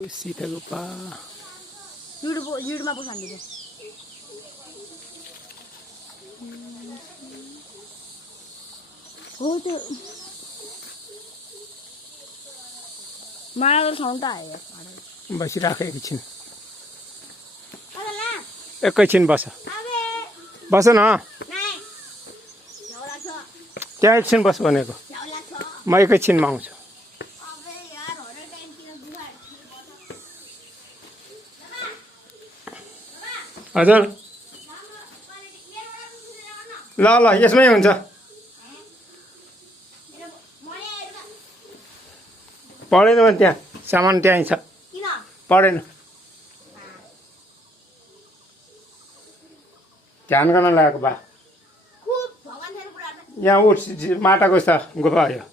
सीतागुफा युडमा पो हो त्यो माडा ठाउँ त आयो बसिराख एकैछिन बस बस न त्यहाँ एकछिन बस भनेको म एकैछिनमा आउँछु हजुर ल ल यसमै हुन्छ पढेन भने त्यहाँ सामान त्यहीँ छ पढेन ध्यान गर्न लागेको बा यहाँ उठ माटाको छ गुफा यो